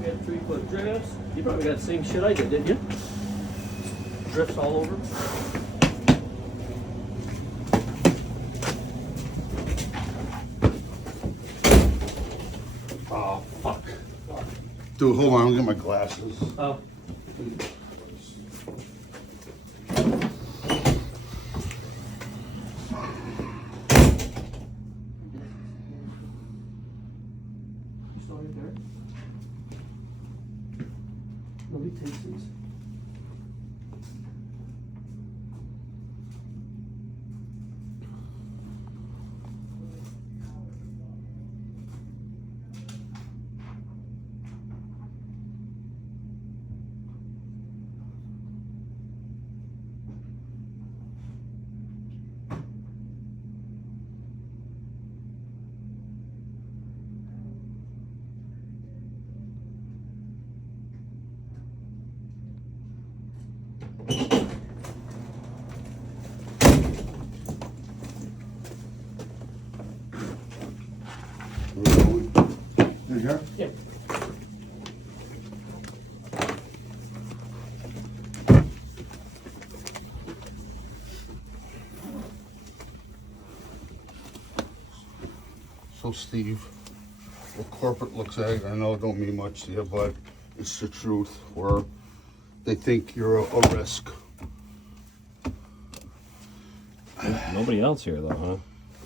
We had 3-foot drifts. You probably got the same shit I did, didn't you? Drifts all over. Oh, fuck. Dude, hold on, I'll get my glasses. Oh. You still right there? Nobody takes these. In here? Yeah. So, Steve, what corporate looks like, I know it don't mean much to you, but it's the truth, where they think you're a risk. Nobody else here, though, huh?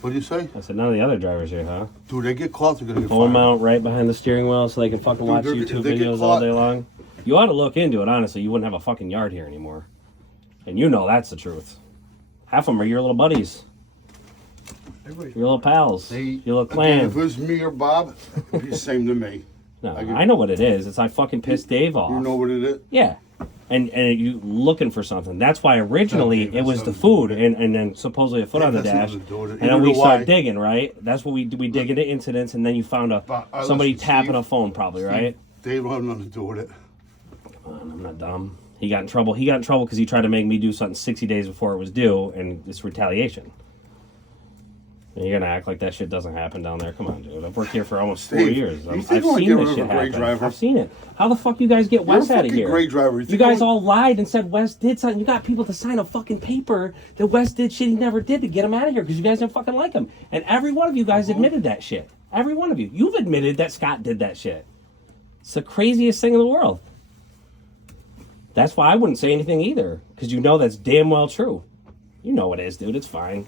What do you say? I said none of the other drivers here, huh? Dude, they get caught, they're gonna get Phone fired. mount right behind the steering wheel so they can fucking watch Dude, YouTube they get videos all caught. day long. You ought to look into it, honestly. You wouldn't have a fucking yard here anymore. And you know that's the truth. Half of them are your little buddies. Your little pals. They, your little again, clan. if it was me or Bob, it'd be the same to me. No, I get- I know what it is. It's I fucking pissed Dave off. You know what it is? Yeah. And you looking for something. That's why originally Okay, it was that's the something food to do with and then supposedly a foot on the That's dash. nothing to do with it. And You then know we start why? digging, right? That's what we dig into incidents and then you found But, somebody listen, tapping Steve, a phone probably, right? They don't have nothing to do with it. I'm not dumb. He got in trouble. He got in trouble because he tried to make me do something 60 days before it was due, and it's retaliation. And you're gonna act like that shit doesn't happen down there? Come on, dude. I've worked here for almost 4 Steve, years. you I've think I wanna seen get this rid of shit a great happen. driver? I've seen it. How the fuck you guys get Wes You're a out of fucking here? great driver. You think guys I all lied and said Wes did something. You got people to sign a fucking paper that Wes did shit he never did to get him out of here because you guys didn't fucking like him. And every one of you guys admitted that shit. Every one of you. You've admitted that Scott did that shit. It's the craziest thing in the world. That's why I wouldn't say anything either, because you know that's damn well true. You know it is, dude. It's fine.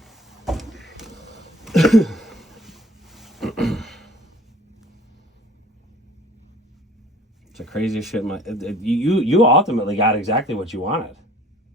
It's the craziest shit. You ultimately got exactly what you wanted.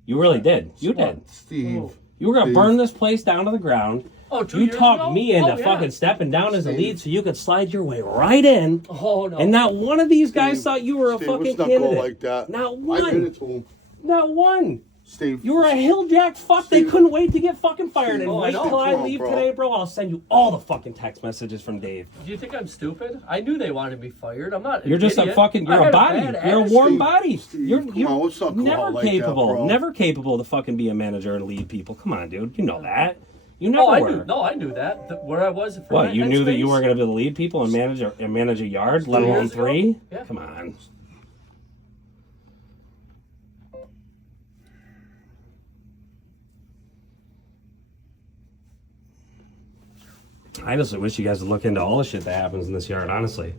You really did. You did. Steve. You were gonna Steve. burn this place down to the ground. Oh, 2 You years talked ago? me into Oh, yeah. fucking stepping down as a Steve. lead so you could slide your way right in. Oh, no. And not one of these guys Steve, thought you were a Steve, fucking let's not candidate. go like that. Not I did one. it to him. Not one. Steve. You were a hilljack fuck. They Steve. couldn't wait to get fucking fired. Steve, And oh, I wait know. till I Come on, leave bro. today, bro. I'll send you all the fucking text messages from Dave. Do you think I'm stupid? I knew they wanted me fired. I'm not. You're an just idiot. a fucking. I You're a had body. bad You're a attitude. warm Steve, body. Steve, you're come you're on, let's not go never out like that, capable. bro. Never capable to fucking be a manager and lead people. Come on, dude. You know that. You never Oh, I were. knew. No, I knew that. Where I was. For What, my you knew that you headspace? were going to be able to lead people and manage a yard, let 2 alone years ago? 3? Yeah. Come on. I just wish you guys would look into all the shit that happens in this yard, honestly.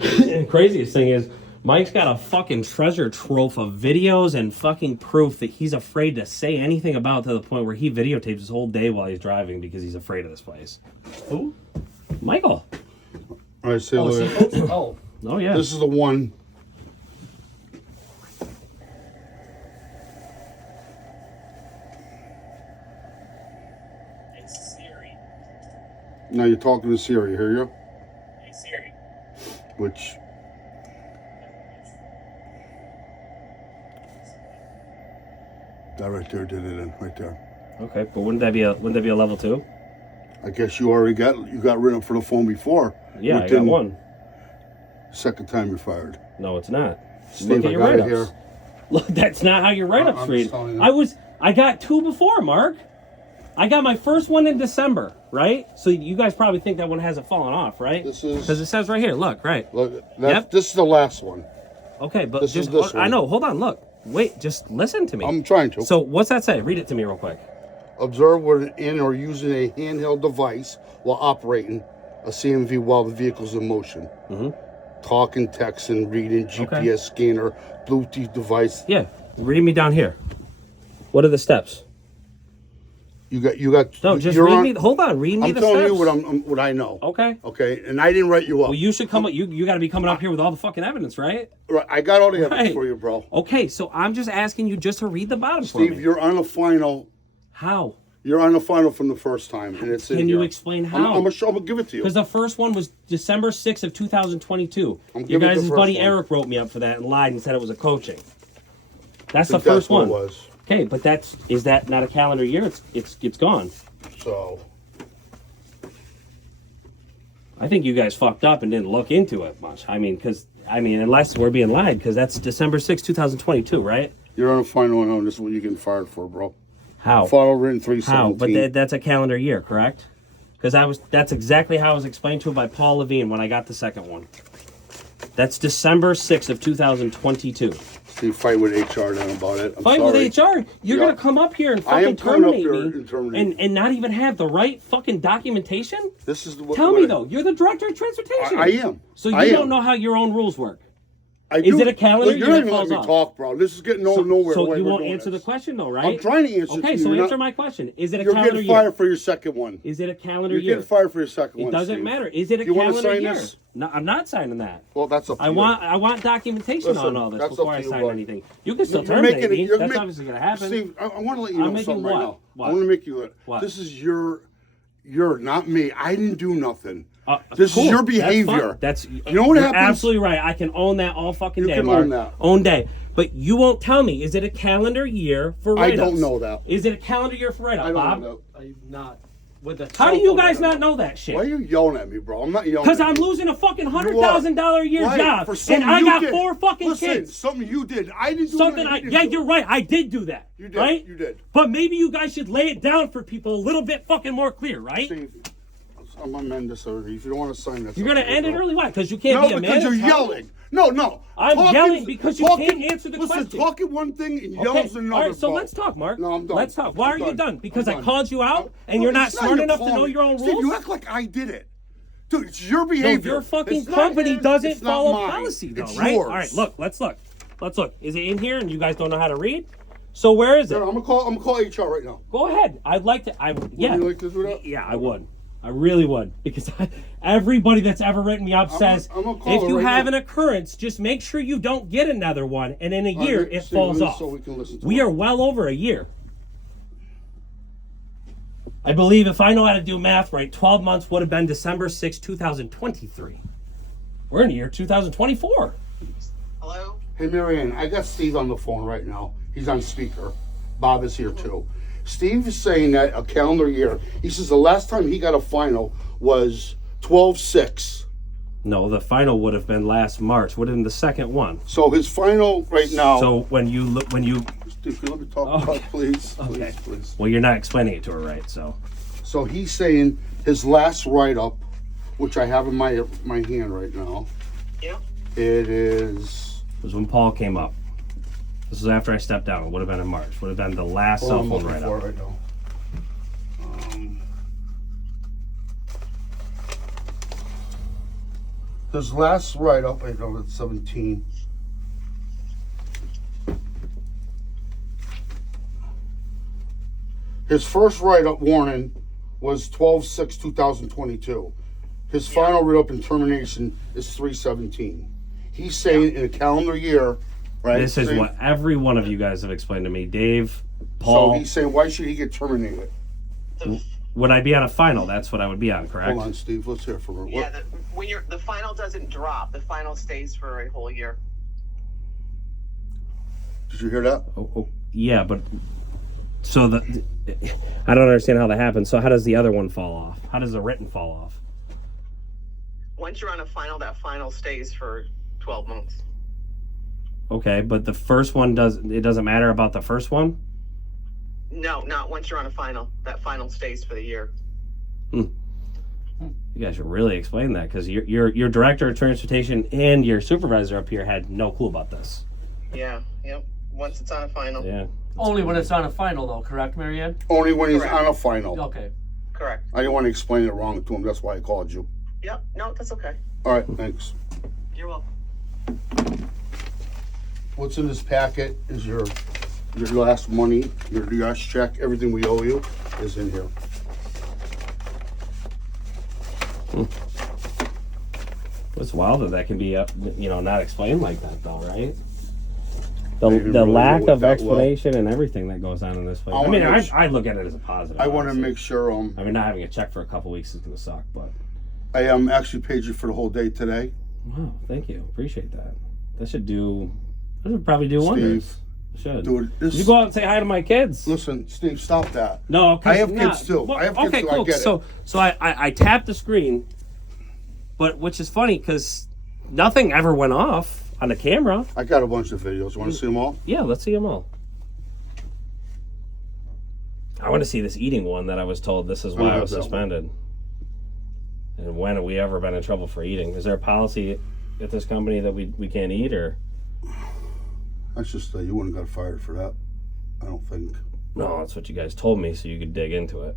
And craziest thing is, Mike's got a fucking treasure trove of videos and fucking proof that he's afraid to say anything about, to the point where he videotapes his whole day while he's driving because he's afraid of this place. Who? Michael. All right, see you Oh, later. Seafolds? Oh. Oh, yeah. This is the one. It's Siri. Now you're talking to Siri, hear you? Hey, Siri. Which. That right there did it in, right there. Okay, but wouldn't that be a level 2? I guess you already got written for the phone before. Yeah, I got Within one. Second time you're fired. No, it's not. Steve, Look at I your got it write-ups. here. Look, that's not how your write-ups I'm read. just telling you. I got 2 before, Mark. I got my first one in December. right? So you guys probably think that one hasn't fallen off, right? This is- because it says right here. Look, right? Look, Yep. this is the last one. Okay, but This is just this I one. know. Hold on. Look. Wait. Just listen to me. I'm trying to. So what's that say? Read it to me real quick. Observe when in or using a handheld device while operating a CMV while the vehicle's in motion. Talking, texting, reading, GPS scanner, Bluetooth device. Yeah. Read me down here. What are the steps? You got. No, just you're read on- me. Hold on. Read me I'm the telling steps. you what I know. Okay. Okay, and I didn't write you up. Well, you should come up. You got to be coming up here with all the fucking evidence, right? Right, I got all the evidence Right. for you, bro. Okay. So I'm just asking you just to read the bottom for Steve, me. you're on a final. How? You're on the final from the first time, and it's in Can you here. explain I'm how? gonna give it to you. Because the first one was December 6th of 2022. I'm Your giving the guys' first buddy one. Eric wrote me up for that and lied and said it was a coaching. That's the I think that's first what one. it was. Okay, but is that not a calendar year? It's gone. So I think you guys fucked up and didn't look into it much. I mean, unless we're being lied, because that's December 6th, 2022, right? you're on a final one. This is what you get fired for, bro. How? Final written How? 317. But that's a calendar year, correct? Because that's exactly how I was explained to by Paul Levine when I got the second one. That's December 6th of 2022. So you fight with HR then about it. I'm Fight sorry. with HR. You're Yeah. gonna come up here and I am fucking coming up terminate here me and terminate. and not even have the right fucking documentation? This is Tell me though, you're the director of transportation. I am. So you I don't am. know how your own rules work. I Is do. it a calendar Look, year you're not that even letting me falls talk, bro. This is getting nowhere. So the way you we're won't doing answer the this. question though, right? I'm trying to answer. Okay, to so you. You're answer not- my question. Is it a You're calendar getting year? fired for your second one. Is it a calendar You're year? getting fired for your second It one. doesn't Steve. matter. Is it a You wanna calendar sign year? this? No, I'm not signing that. Well, that's up to I you. want documentation Listen, on all this that's before up I to you, sign bud. anything. You can still You're terminate making me. it. You're That's make- obviously gonna happen. Steve, I want to let you know I'm making something what? right now. What? I want to make you. What? This is your, not me. I didn't do nothing. This Cool. is your That's behavior. fine. That's you know what you're happens. absolutely right. I can own that all fucking You day, can Mark. own that. Own day. But you won't tell me. Is it a calendar year for I write-ups? don't know that. Is it a calendar year for write-up, I don't Bob? know. I'm not with the. How do cell you phone guys right now. not know that shit? Why are you yelling at me, bro? I'm not yelling. Because at I'm you. losing a fucking You are. $100,000 a year Right, job, for and something I you got did. 4 fucking Listen, kids. something you did. I didn't do Something nothing. I you're right. I did do that. You did. Right? You did. But maybe you guys should lay it down for people a little bit fucking more clear, right? Steve, I'm gonna amend this already. If you don't want to sign this, You're up gonna to you, end it bro. early. Why? Because you can't No, be a man. because you're and tell me? yelling. No. I'm Talking- yelling because you can't answer the listen, question. talking one thing and Okay. yells another. All right, so bro. let's talk, Mark. No, I'm done. Let's talk. Why I'm are you done? Because I'm I done. called you out and No, you're not it's smart you enough to calling know me. your own Steve, rules? you act like I did it. Dude, it's your No, behavior. your fucking It's not company his, doesn't it's not follow mine. policy, though, It's right? yours. All right, look. Let's look. Let's look. Is it in here and you guys don't know how to read? So where is it? No, I'm gonna call HR right now. Go ahead. I'd like to. Yeah. Would you like to do that? Yeah, I would. I really would, because everybody that's ever written me up says I'm gonna call if her you right have now. an occurrence, just make sure you don't get another one, and in a year right, it Steve, falls listen off. so we can listen to We it. are well over a year. I believe if I know how to do math right, 12 months would have been December 6, 2023. We're in the year 2024. Hello? Hey, Marianne, I got Steve on the phone right now. He's on speaker. Bob is here too. Steve is saying that a calendar year. He says the last time he got a final was 12/6. No, the final would have been last March. Would have been the second one. So his final right now. So when you look, Steve, can you let me talk about it, please? Okay. Please. well, you're not explaining it to her right. So So he's saying his last write-up, which I have in my hand right now. Yeah? It is. it was when Paul came up. This was after I stepped down. It would have been in March. Would have been the last cell I'm phone looking right for up. it right now. His last write-up, I know it's 17. His first write-up warning was 12/6/2022. His final write-up and termination is 3/17. He's saying in a calendar year, right? This is saying- what every one of you guys have explained to me. Dave, So Paul. he's saying, why should he get terminated? Would I be on a final? That's what I would be on, correct? Hold on, Steve. Let's hear from her. What? Yeah, when the final doesn't drop, the final stays for a whole year. Did you hear that? Oh, yeah, but so I don't understand how that happens. So how does the other one fall off? How does the written fall off? Once you're on a final, that final stays for 12 months. Okay, but the first one doesn't matter about the first one? No, not once you're on a final. That final stays for the year. You guys should really explain that, because your director of transportation and your supervisor up here had no clue about this. Yeah, yep. Once it's on a final. Yeah. Only when it's on a final, though, correct, Marianne? Only when he's Correct. on a final. Okay. Correct. I didn't want to explain it wrong to him. That's why I called you. Yep. No, that's okay. All right, thanks. You're welcome. What's in this packet is your last money, your last check, everything we owe you is in here. It's wild that can be, not explained like that, though, right? I didn't The really lack know it of that well. explanation and everything that goes on in this place. I I mean, wanna make I look at it as a positive. I want to honestly. make sure I mean, not having a check for a couple weeks is going to suck, but I actually paid you for the whole day today. wow, thank you. Appreciate that. That should probably do wonders. It should. Dude, this, You go out and say hi to my kids. listen, Steve, stop that. No, 'cause I have nah, kids too. well, I have kids okay, too. cool. I get it. So I tapped the screen, but which is funny because nothing ever went off on the camera. I got a bunch of videos. Want to see them all? Yeah, let's see them all. I want to see this eating one that I was told this is why I have was that one. suspended. And when have we ever been in trouble for eating? Is there a policy at this company that we can't eat, or That's just you wouldn't got fired for that. I don't think. no? That's what you guys told me, so you could dig into it.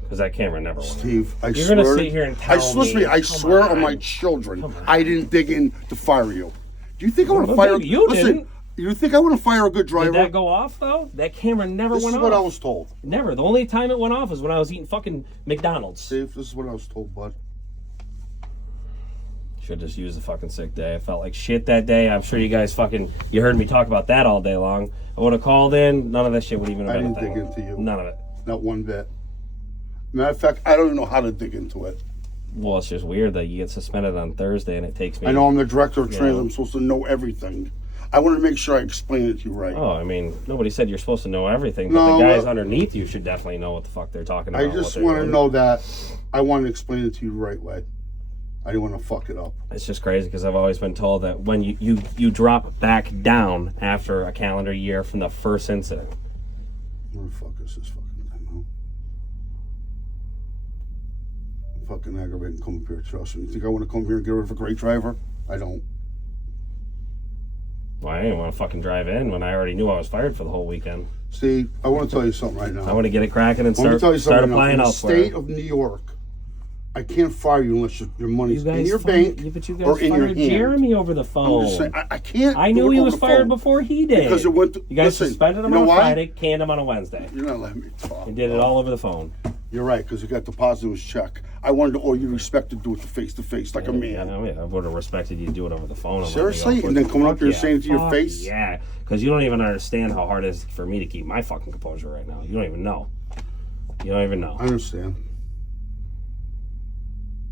Because that camera never went. Steve, I You're swear. gonna sit here and tell me, I come swear on on. my children, I didn't dig in to fire you. Do you think I want to Well, fire? maybe you Listen, didn't. you think I want to fire a good driver? Did that go off though? That camera never This is went off. what I was told. Never. The only time it went off was when I was eating fucking McDonald's. Steve, this is what I was told, bud. Should just use the fucking sick day. I felt like shit that day. I'm sure you guys you heard me talk about that all day long. I would have called in. None of that shit would even have I been a didn't thing. dig into you. None of it. Not one bit. Matter of fact, I don't even know how to dig into it. Well, it's just weird that you get suspended on Thursday and it takes me. I know I'm the director of training. Yeah. I'm supposed to know everything. I want to make sure I explain it to you right. Oh, I mean, nobody said you're supposed to know everything, but No, the guys but- underneath you should definitely know what the fuck they're talking about. I just what they're want to doing. know that I want to explain it to you the right way. I didn't want to fuck it up. It's just crazy because I've always been told that when you drop back down after a calendar year from the first incident. Where the fuck is this fucking thing, huh? Fucking aggravating come up here, trust me. You think I want to come here and get rid of a great driver? I don't. Well, I didn't want to fucking drive in when I already knew I was fired for the whole weekend. See, I want to tell you something right now. I want to get it cracking and Let me start tell you something start right now. applying In the elsewhere. state of New York, I can't fire you unless your money's You guys in your fired- bank yeah, but you or guys in your fired hand. Jeremy over the I'm phone. just saying, I can't. I do knew it he over was the fired phone. before he did. Because it went to, you guys listen, suspended him you know on a why? Friday, canned him on a Wednesday. You're not letting me talk. You did it all over the phone. You're right, because you got deposited his check. I wanted to owe you respect to do it face to face, like a man. Yeah, I would have respected you to do it over the phone. Seriously? And then coming up here and saying it to your Fuck face? Yeah, because you don't even understand how hard it is for me to keep my fucking composure right now. You don't even know. You don't even know. I understand.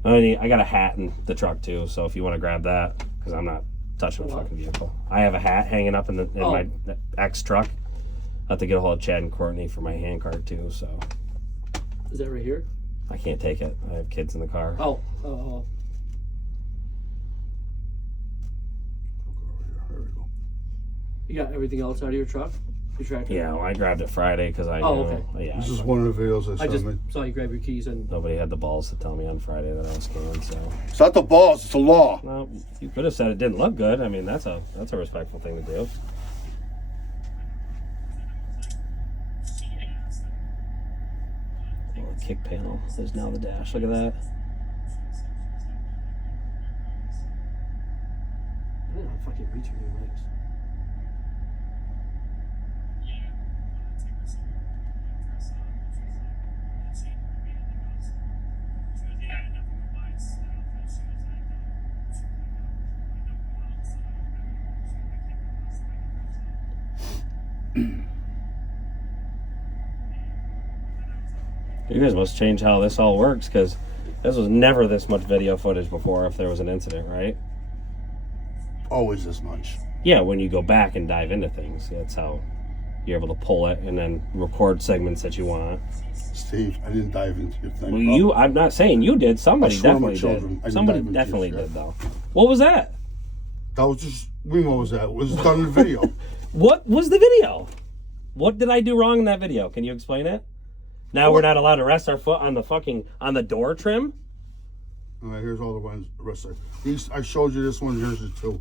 I got a hat in the truck too, so if you want to grab that, because I'm not touching the fucking vehicle. I have a hat hanging up in my ex truck. I have to get a hold of Chad and Courtney for my hand card too, so Is that right here? I can't take it. I have kids in the car. Oh. There we go. You got everything else out of your truck? Your tractor? Yeah, well, I grabbed it Friday because I knew. Oh, okay. Yeah, This is one of the videos I I saw. just saw you grab your keys and nobody had the balls to tell me on Friday that I was scanned. So, It's not the balls, it's the law. well, you could have said it didn't look good. I mean, that's a respectful thing to do. Oh, the kick panel is now the dash. Look at that. I don't know how fucking reaching your legs. You guys must change how this all works because this was never this much video footage before if there was an incident, right? Always this much. Yeah, when you go back and dive into things, that's how you're able to pull it and then record segments that you want. Steve, I didn't dive into your thing. Well, I'm not saying you did. Somebody I swear on my definitely children, I did. didn't Somebody dive into definitely your did, shit. though. What was that? That was just, we know what was that. It was done in the video. What was the video? What did I do wrong in that video? Can you explain it? Now we're not allowed to rest our foot on the door trim? All right, here's all the ones, the rest of these. I showed you this one, here's the two.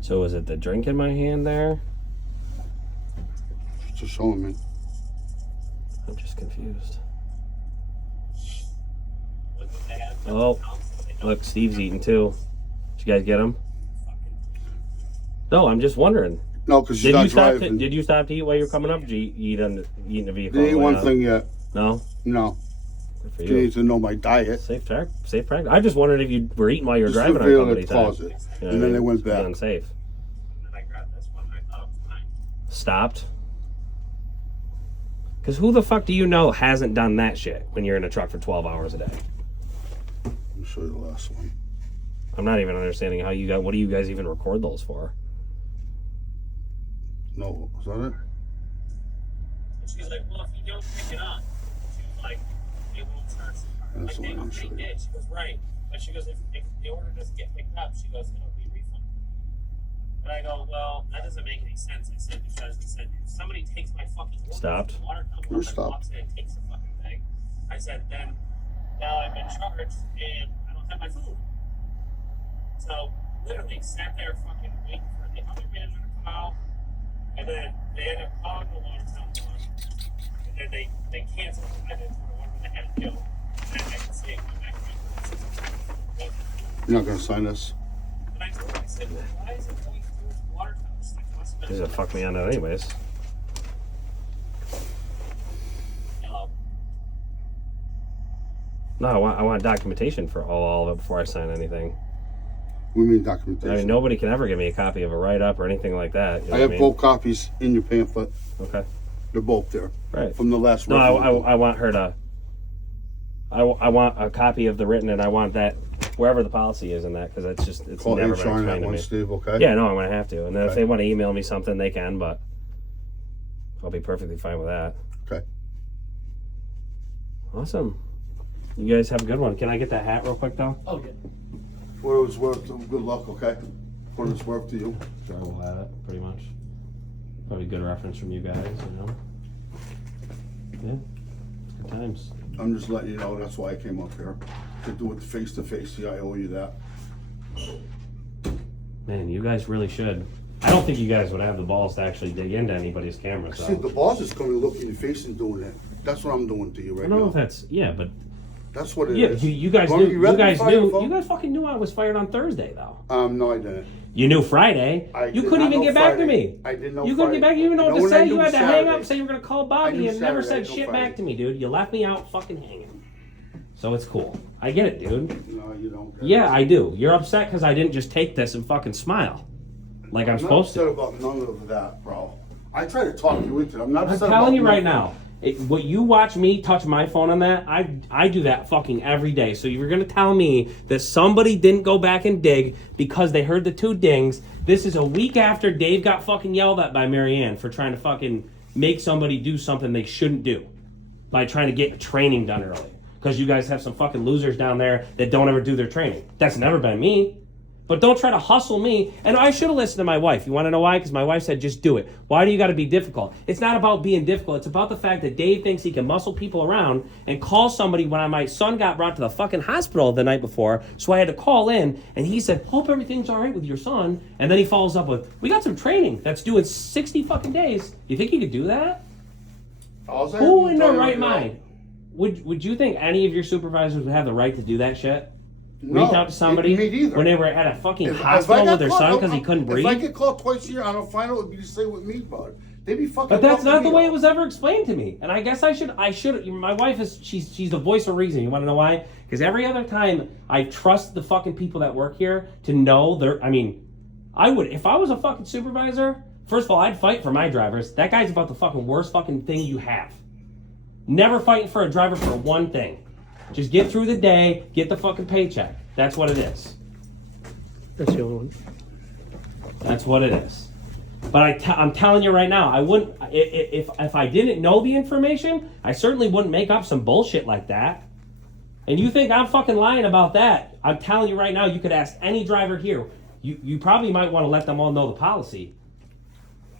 So was it the drink in my hand there? Just showing me. I'm just confused. Oh, look, Steve's eating too. Did you guys get him? No, I'm just wondering. No, because you're not driving. Did you stop to eat while you were coming up? Or did you eat in the vehicle? There ain't one thing yet. No? No. Good for You you. need to know my diet. Safe practice. I just wondered if you were eating while you were Just driving on revealed company the time. closet. You know And then they went It's being back. Unsafe. Stopped. Because who the fuck do you know hasn't done that shit when you're in a truck for 12 hours a day? Let me show you the last one. I'm not even understanding how you got. What do you guys even record those for? No, is that it? She's like, well, if you don't pick it up, she was like, it won't charge the car. That's Like, the they one I'm did. showing you. She goes, right. But she goes, if the order doesn't get picked up, she goes, it'll be refunded. But I go, well, that doesn't make any sense. I said, because I said, if somebody takes my fucking order, Stopped. from the water You're company, stopped. walks in and takes the fucking thing. I said, then now I'm in charge and I don't have my food. So literally sat there fucking waiting for the other manager to come out, and then they ended up calling the Watertown one, and then they canceled it. I did whatever they had to do. And I can say, come back to You're not going to sign this? and I told her, I said, why is it going through Watertown? She's like, must have He's been gonna fuck me on that anyways. yellow. No, I want documentation for all of it before I sign anything. We mean I documentation. mean, nobody can ever give me a copy of a write-up or anything like that. You know I have what mean? both copies in your pamphlet. Okay, They're both there. right. From the last No, review. I want her to. I want a copy of the written, and I want that wherever the policy is in that, because it's Call never HR been on that explained to one, me. Steve, okay? Yeah, no, I'm gonna have to. And then if Okay. they want to email me something, they can. But I'll be perfectly fine with that. Okay. Awesome. You guys have a good one. Can I get that hat real quick though? Oh, yeah. For what it's worth, good luck, okay? For what it's worth to you. Sure, we'll have it. Pretty much. Probably good reference from you guys. You know. Yeah. Good times. I'm just letting you know, that's why I came up here. To do it face to face. See, I owe you that. Man, you guys really should. I don't think you guys would have the balls to actually dig into anybody's camera. See, the So. boss is coming to look in your face and doing that. That's what I'm doing to you I right don't know now. if that's but That's what it yeah, is. you guys Well, knew. you You ready to guys fire knew. the phone? You guys fucking knew I was fired on Thursday though. No, I didn't. You knew Friday. I You did couldn't not even know get back to Friday. me. I didn't know You couldn't get back. Friday. You didn't know I what to when I say. knew You had to hang Saturday. up, say you were gonna call I Bobby, knew and never Saturday, said no shit Friday. back to me, dude. You left me out fucking hanging. So it's cool. I get it, dude. No, you don't. Yeah, I do. You're upset because I didn't just take this and fucking smile, like I'm I'm not supposed upset to. about none of that, bro. I try to talk you into it. I'm not I'm upset telling about you right nothing. now. What you watch me touch my phone on that, I do that fucking every day. So you're gonna tell me that somebody didn't go back and dig because they heard the two dings. This is a week after Dave got fucking yelled at by Marianne for trying to fucking make somebody do something they shouldn't do by trying to get training done early. Because you guys have some fucking losers down there that don't ever do their training. That's never been me. But don't try to hustle me. And I should have listened to my wife. You want to know why? Because my wife said, just do it. Why do you got to be difficult? It's not about being difficult. It's about the fact that Dave thinks he can muscle people around and call somebody when my son got brought to the fucking hospital the night before. So I had to call in, and he said, hope everything's all right with your son. And then he follows up with, we got some training that's due in 60 fucking days. You think you could do that? All I Who have to in tell their you right now- mind? Would you think any of your supervisors would have the right to do that shit? No, Reach out to somebody me neither. when they were at a fucking If I hospital got with their called, son because he couldn't breathe? If I get called twice a year, I don't find out it would be the same with me, bud. They be fucking. But that's bumping not the me way up. it was ever explained to me. And I guess I should. My wife is. She's the voice of reason. You want to know why? Because every other time I trust the fucking people that work here to know their. I mean, I would if I was a fucking supervisor. First of all, I'd fight for my drivers. That guy's about the fucking worst fucking thing you have. Never fighting for a driver for one thing. Just get through the day, get the fucking paycheck. That's what it is. That's the only one. That's what it is. But I'm telling you right now, I wouldn't, if I didn't know the information, I certainly wouldn't make up some bullshit like that. And you think I'm fucking lying about that? I'm telling you right now, you could ask any driver here. You probably might want to let them all know the policy.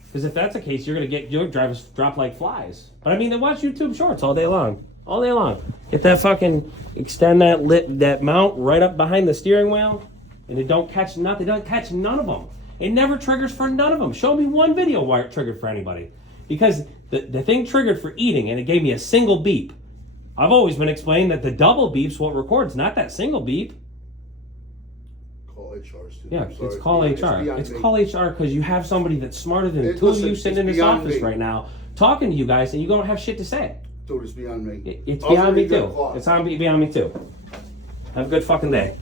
Because if that's the case, you're going to get your drivers dropped like flies. But I mean, they watch YouTube shorts all day long. All day long. Get that fucking, extend that mount right up behind the steering wheel, and it don't catch nothing. It doesn't catch none of them. It never triggers for none of them. Show me one video where it triggered for anybody. Because the thing triggered for eating, and it gave me a single beep. I've always been explained that the double beep's what records, not that single beep. Call HR. Steve. Yeah, I'm sorry. it's call HR. It's call HR because you have somebody that's smarter than two of you sitting in this office right now talking to you guys, and you don't have shit to say. Dude, it's beyond me. It's beyond me too. It's beyond me too. Have a good fucking day.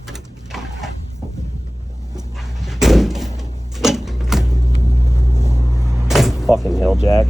Fucking hell, Jack.